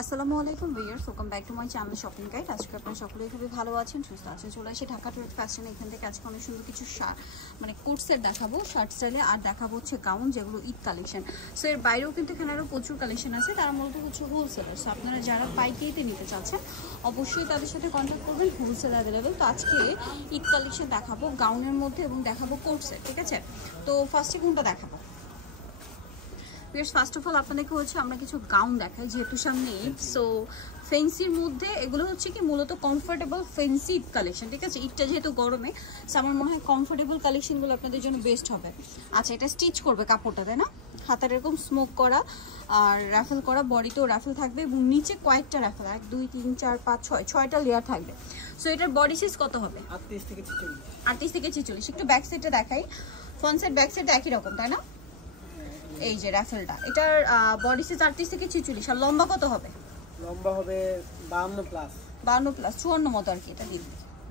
আসসালামু আলাইকুম viewers, welcome back to my channel shopping guide. আজকে আপনারা সকলেই খুবই ভালো আছেন, সুস্থ আছেন। চলে আসি ঢাকা ট্রেড ফ্যাশন। এখান থেকে আজকে অনেক সুন্দর কিছু মানে কোট সেট দেখাবো, শার্ট স্টাইলে, আর দেখাবো হচ্ছে গাউন, যেগুলো ঈদ কালেকশন। সো এর বাইরেও কিন্তু এখানে আরও প্রচুর কালেকশন আছে, তারা মূলত হচ্ছে হোলসেলার। সো আপনারা যারা পাইকারিতে নিতে চাচ্ছেন অবশ্যই তাদের সাথে কন্ট্যাক্ট করবেন, হোলসেল অ্যাভেলেবেল। তো আজকে ঈদ কালেকশন দেখাবো গাউনের মধ্যে এবং দেখাবো কোট সেট, ঠিক আছে? তো ফার্স্টে কোনটা দেখাবো? ফার্স্ট অফ অল আপনাদেরকে হচ্ছে আমরা কিছু গাউন দেখাই, যেহেতু সামনে ঈদ। সো ফেন্সির মধ্যে এগুলো হচ্ছে কি মূলত কমফোর্টেবল ফেন্সি ঈদ কালেকশন, ঠিক আছে? ঈদটা যেহেতু গরমে, সো আমার মনে হয় কমফোর্টেবল কালেকশনগুলো আপনাদের জন্য বেস্ট হবে। আচ্ছা, এটা স্টিচ করবে কাপড়টা, তাই না? হাতার এরকম স্মোক করা আর রাফেল করা, বডিতেও রাফেল থাকবে এবং নিচে কয়েকটা রাফেল, 1 2 3 4 5 6 6টা লেয়ার থাকবে। সো এটার বডি সাইজ কত হবে? 38 থেকে 46। 38 থেকে 46। একটু ব্যাক সাইডটা দেখাই। ফ্রন্ট সাইড ব্যাক সাইড একই রকম, তাই না? এই যে রাফেলটা, এটার বডি সাইজ 38 থেকে 46। আর লম্বা কত হবে? লম্বা হবে 52 প্লাস। 52 প্লাস, 54 মতো আর কি। এটা দিন,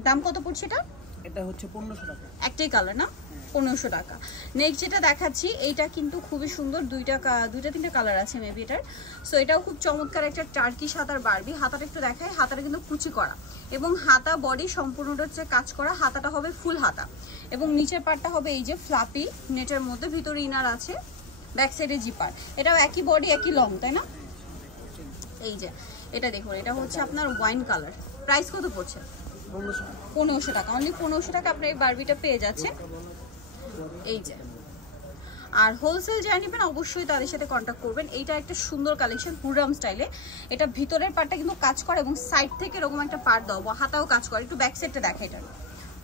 দাম কত পড়ছে এটা? এটা হচ্ছে 1500 টাকা। একটাই কালার না? 1500 টাকা। নেক্সট যেটা দেখাচ্ছি, এইটা কিন্তু খুবই সুন্দর, দুইটা তিনটা কালার আছে মেবি এটার। সো এটাও খুব চমৎকার একটা টার্কিশ হাতার বারবি। হাতাটা একটু দেখাই, হাতাটা কিন্তু কুচি করা এবং হাতা বডি সম্পূর্ণটা হচ্ছে কাজ করা। হাতাটা হবে ফুল হাতা এবং নিচের পার্টটা হবে এই যে ফ্লাপি নেটের মধ্যে, ভিতরে ইনার আছে, ব্যাক সাইডে জিপার। এটাও একই বডি একই লং, তাই না? এই যে এটা দেখুন, এটা হচ্ছে আপনার ওয়াইন কালার। প্রাইস কত পড়ছে? 1500 টাকা। অনলি 1500 টাকা আপনার এই বারবিটা পেয়ে যাচ্ছে। এই যে, আর হোলসেল যারা নেবেন অবশ্যই তাদের সাথে কন্ট্যাক্ট করবেন। এইটা একটা সুন্দর কালেকশন হুররাম স্টাইলে। এটা ভিতরের পার্টটা কিন্তু কাজ করে এবং সাইড থেকে এরকম একটা পার্ট দেবো, হাতাও কাজ করে। একটু ব্যাক সাইডটা দেখে, এটা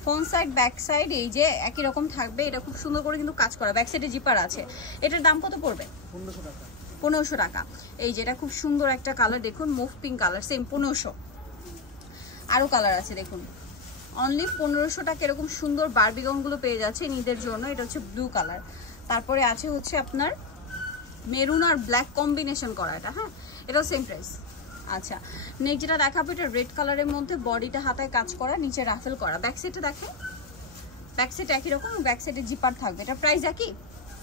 ফ্রন্ট সাইড ব্যাক সাইড এই যে একই রকম থাকবে। এটা খুব সুন্দর করে কিন্তু কাজ করা, ব্যাক সাইডে জিপার আছে। এটার দাম কত পড়বে? 1500 টাকা। 1500 টাকা। এই যে এটা খুব সুন্দর একটা কালার, দেখুন মুভ পিঙ্ক কালার, সেম 1500। আরও কালার আছে দেখুন, অনলি 1500 টাকা এরকম সুন্দর বারবি গাউনগুলো পেয়ে যাচ্ছে ঈদের জন্য। এটা হচ্ছে ব্লু কালার। তারপরে আছে হচ্ছে আপনার মেরুন আর ব্ল্যাক কম্বিনেশন করা, এটা হ্যাঁ, এটাও সেম প্রাইস। আচ্ছা, নেক্সট যেটা দেখাবো, এটা রেড কালারের মধ্যে, বডিটা হাতায় কাজ করা, নিচে রাফেল করা। ব্যাক সাইডটা দেখে, ব্যাক সাইড একই রকম, ব্যাক সাইডে জিপার থাকবে। এটা প্রাইস একই?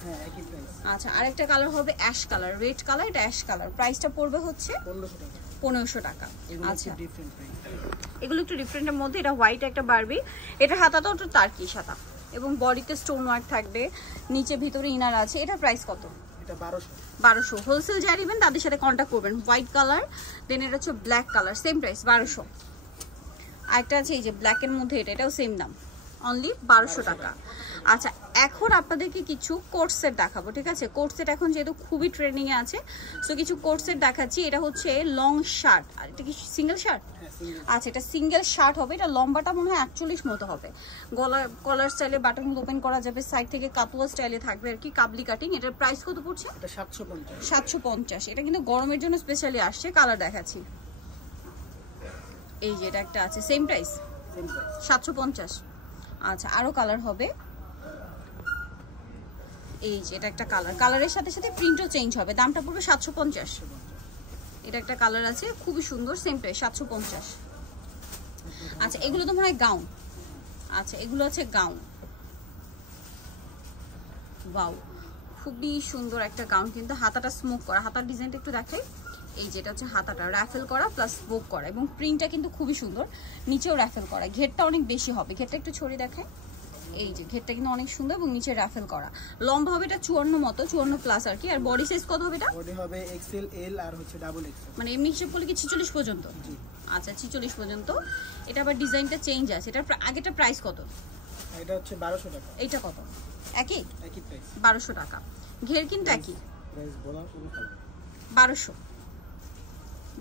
হ্যাঁ, একই প্রাইস। আচ্ছা, আরেকটা কালার হবে অ্যাশ কালার, রেড কালার, এটা অ্যাশ কালার। প্রাইসটা পড়বে হচ্ছে 1500 টাকা। 1500 টাকা। আচ্ছা, ডিফারেন্ট প্রাইস। এগুলো একটু ডিফারেন্টের মধ্যে। এটা হোয়াইট একটা বারবি, এটার হাতাটাও একটু টার্কিশ হাতা এবং বডিতে স্টোন ওয়ার্ক থাকবে, নিচে ভিতরে ইনার আছে। এটা প্রাইস কত? এটা 1200। 1200। হোলসেল যারা নেবেন তাদের সাথে কন্ট্যাক্ট করবেন। হোয়াইট কালার, দেন এটা হচ্ছে ব্ল্যাক কালার, সেম প্রাইস 1200। আরেকটা আছে এই যে ব্ল্যাকের মধ্যে, এটাও সেম দাম, অনলি 1200 টাকা। আচ্ছা, এখন আপনাদেরকে কিছু কোট সেট দেখাবো, ঠিক আছে? কোট সেট এখন যেহেতু খুবই ট্রেন্ডিংয়ে আছে, সো কিছু কোট সেট দেখাচ্ছি। এটা হচ্ছে লং শার্ট, আর এটা কি সিঙ্গেল শার্ট? আচ্ছা, এটা সিঙ্গেল শার্ট হবে। এটা লম্বাটা মনে হয় 48 মতো হবে। কলার স্টাইলে বাটনগুলো ওপেন করা যাবে, সাইড থেকে কাতুয়া স্টাইলে থাকবে আর কি, কাবলি কাটিং। এটার প্রাইস কত পড়ছে? এটা 750। 750। এটা কিন্তু গরমের জন্য স্পেশালি আসছে। কালার দেখাচ্ছি, এই যে এটা একটা আছে, সেম প্রাইস, সেম প্রাইস 750। আচ্ছা, আরো কালার হবে, এই যে এটা একটা কালার, কালারের সাথে সাথে প্রিন্টও চেঞ্জ হবে। দামটা পড়বে 750। এটা একটা কালার আছে খুবই সুন্দর, সেম প্রাইস 750। আচ্ছা, এগুলো তো মনে হয় গাউন। আচ্ছা, এগুলো আছে গাউন। ওয়াও, খুবই সুন্দর একটা গাউন, কিন্তু হাতাটা স্মোক করা। হাতার ডিজাইনটা একটু দেখাই, এই যেটা হচ্ছে হাতাটা রাফেল করা প্লাস স্মোক করা এবং প্রিন্টটা কিন্তু খুবই সুন্দর, নিচেও রাফেল করা। ঘেরটা অনেক বেশি হবে, ঘেরটা একটু ছড়িয়ে দেখায়। এই যে ঘেরটা কিন্তু অনেক সুন্দর এবং নিচে রাফেল করা। লম্বা হবে এটা 54 মতো, 54 প্লাস আর কি। আর বডি সাইজ কত হবে এটা? বডি হবে এক্সেল, এল আর হচ্ছে ডাবল এক্সেল। মানে এমনি হিসেব করলে কি 46 পর্যন্ত? জি। আচ্ছা, 46 পর্যন্ত। এটা আবার ডিজাইনটা চেঞ্জ আছে। এটার আগেটা প্রাইস কত? এটা হচ্ছে 1200 টাকা। এইটা কত? একই একই প্রাইস, 1200 টাকা। ঘের কিন্তু একই, প্রাইস বলা কোনো কালার 1200।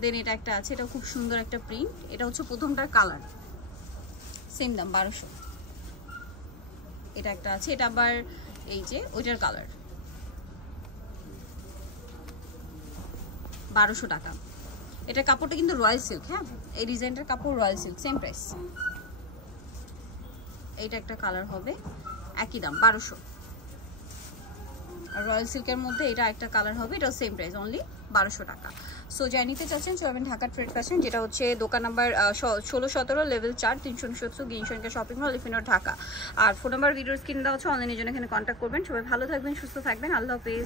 দেন এটা একটা আছে, এটা খুব সুন্দর একটা প্রিন্ট। এটা হচ্ছে প্রথমটার কালার, সেম দাম 1200। এটা একটা আছে, এটা আবার এই যে ওইটার কালার, 1200 টাকা। এটার কাপড়টা কিন্তু রয়্যাল সিল্ক, হ্যাঁ, এই ডিজাইনটার কাপড় রয়্যাল সিল্ক, সেম প্রাইস। এইটা একটা কালার হবে, একই দাম 1200। আর রয়্যাল সিল্কের মধ্যে এটা একটা কালার হবে, এটাও সেম প্রাইস, অনলি 1200 টাকা। সো যাই নিতে চাচ্ছেন চলবেন ঢাকা ট্রেড ফ্যাশন, যেটা হচ্ছে দোকান নাম্বার 16-17 লেভেল 4 369 গ্রিনশনকা শপিং মল, লিফিনোর, ঢাকা। আর ফোন নাম্বার ভিডিওর স্ক্রিনে দেওয়া হচ্ছে, অনলাইনের জন্য এখানে কন্ট্যাক্ট করবেন। সবাই ভালো থাকবেন, সুস্থ থাকবেন, আল্লাহ হাফেজ।